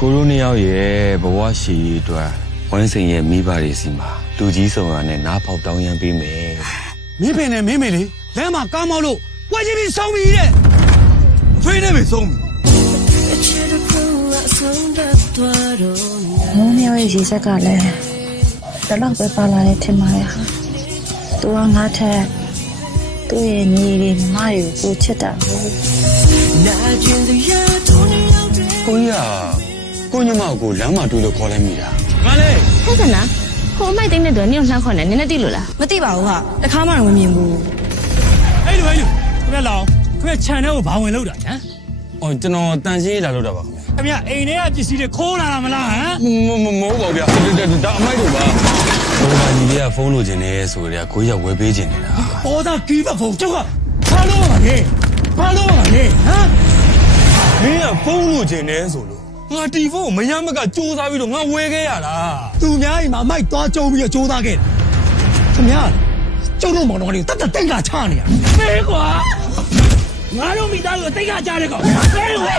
ကိုရိုနီယောက်ရဲ့ဘဝရှည်ရေးအတွက်ဝိုင်းစိန်ရဲ့မိဘတွေစီမှာလူကြီးဆောင်ရနဲ့နားပေါက်တောင်းရမ်းပေးမယ်မင်းပင်နဲ့မင်းမေလေးလမ်းမှာကားမောက်လို့ပွဲချင်းပြီးဆုံးပြီတဲ့ဖေးနဲ့ပဲဆုံးပြီမိုးမြောက်ရဲ့ရေစက်ကလည်းတလောက်ပဲပါလာတဲ့ထင်ပါရဲ့ဟာသူကငါထက်သူ့ရဲ့ညီလေးညီမတွေကိုချစ်တာဟုတ်ကိုကြီးကကိုညမကိုလမ်းမှာတွေ့လို့ခေါ်လိုက်မိတာမလေးဟဲ့ကနာဟိုအမိုက်သိန်းတဲ့သူကနင့်ကိုလှမ်းခေါ်နေနည်းနည်းသိလို့လားမသိပါဘူးဟာတခါမှတော့မမြင်ဘူးအဲ့လိုခင်ဗျလောင်ခင်ဗျခြံထဲကိုဘာဝင်လို့တာဟမ်အော်ကျွန်တော်တန်ရှင်းလာလို့တာပါခင်ဗျအိမ်ထဲကပစ္စည်းတွေခိုးလာတာမလားဟမ်မဟုတ်ပါဗျာဒါအမိုက်တို့ပါဘိုးမကြီးကဖုန်းလိုချင်တယ်ဆိုတော့ကိုကြီးကဝယ်ပေးချင်နေတာပေါ်သားကီးဖုန်းကျောက်ကဘာလို့ပါလဲဟမ်မင်းကဖုန်းလိုချင်တယ်ဆိုလို့ငါတီဖုန်းမရမကစူးစမ်းပြီးတော့ငါဝယ်ခဲ့ရတာသူများအိမ်မှာမိုက်သွားကြုံပြီးတော့စူးစမ်းခဲ့ခင်ဗျကျုပ်တို့မောင်တော်ကတတ်တိတ်ကချနေရမေးကွာငါတို့မိသားစုတိတ်ကချတဲ့ကောင်မေးကွာ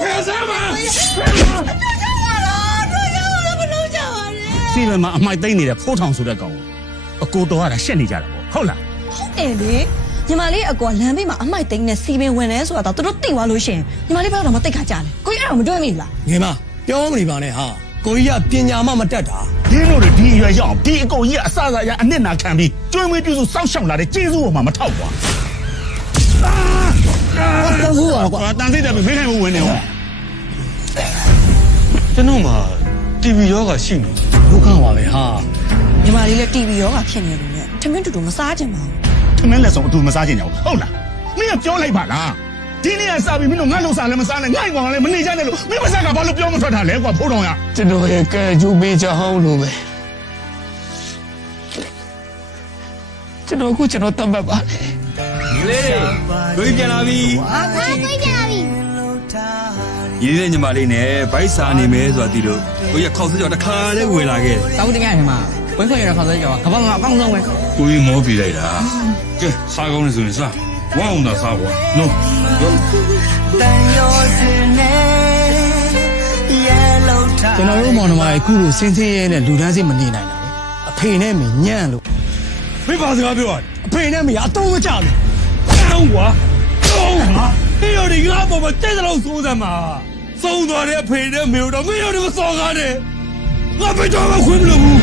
ဖယ်စမ်းပါစီမံမှာအမိုက်သိမ့်နေတဲ့ဖိုးထောင်ဆိုတဲ့ကောင်အကိုတော်ကရှက်နေကြတာပေါ့ဟုတ်လားဟုတ်တယ်လေညီမလေးအကောလမ်းဘေးမှာအမိုက်သိန်းနဲ့စီပင်ဝင်လဲဆိုတာတော့သူတို့သိသွားလို့ရှင်ညီမလေးဘယ်တော့မှတိတ်ခါကြတယ်ကိုကြီးအဲ့တော့မတွေ့မိဘူးလားငယ်မပြောမနေပါနဲ့ဟာကိုကြီးကပညာမှမတတ်တာဒီလိုတွေဒီအရွယ်ရောက်ဒီအကုန်ကြီးကအစအစရအနစ်နာခံပြီးကျွေးမွေးပြုစုစောက်ရှောက်လာတဲ့ကျေးဇူးပေါ်မှာမထောက်ကွာတန်ဆိုးပါကွာတန်စိတ်တယ်မင်းနိုင်ဘူးဝင်နေဟောကျွန်တော်မှ TV ရောကရှိနေဒုက္ခပါပဲဟာညီမလေးလည်း TV ရောကဖြစ်နေလို့နဲ့ထမင်းတူတူမစားကြပါဘူးထမင်းလက်ဆောင်အတူမစားကြင်ကြဘူးဟုတ်လားမင်းကပြောလိုက်ပါလားဒီနေ့ကစားပြီးမင်းတို့ငါ့လုံစားလည်းမစားနဲ့ငါ့ကောင်လည်းမနေကြနဲ့လို့မင်းမစားကဘာလို့ပြောမထွက်တာလဲကွာဖိုးတော်ရကျွန်တော်ရဲ့ကဲကျူပေးချောင်းလို့ပဲကျွန်တော်တတ်မှတ်ပါလေတို့ပြန်လာပြီကိုကြီးပြန်လာပြီရည်တဲ့ညီမလေးနဲ့ဗိုက်စာနေမယ်ဆိုတာဒီလိုကိုကြီးခေါက်စကြောတခါလေးဝင်လာခဲ့တောင်းတင်ရမှာဝင်းခွင့်ရခေါက်စကြောကဘာမှအကောင်းဆုံးပဲကိုကြီးမောပြလိုက်တာကဲစားကောင်းနေဆိုရင်စားဝမ်းအောင်သာစားပါနော်ကျွန်တော်တို့မောင်နှမရဲ့ခုလိုစင်းစင်းရဲနဲ့လူတန်းစင်းမနေနိုင်တာလေအဖေနဲ့မညံ့လို့ဖေးပါစကားပြောရတယ်အဖေနဲ့မရအတုံးမကြဘူးကောင်းကွာကောင်းဟာဒီလိုဒီကားပေါ်မှာတဲ့စလုံးစိုးစမ်းမှာသုံးသွားတဲ့အဖေနဲ့မေတို့မင်းတို့မစော်ကားနဲ့ငါဘယ်တော့မှခွင့်မလို့ဘူး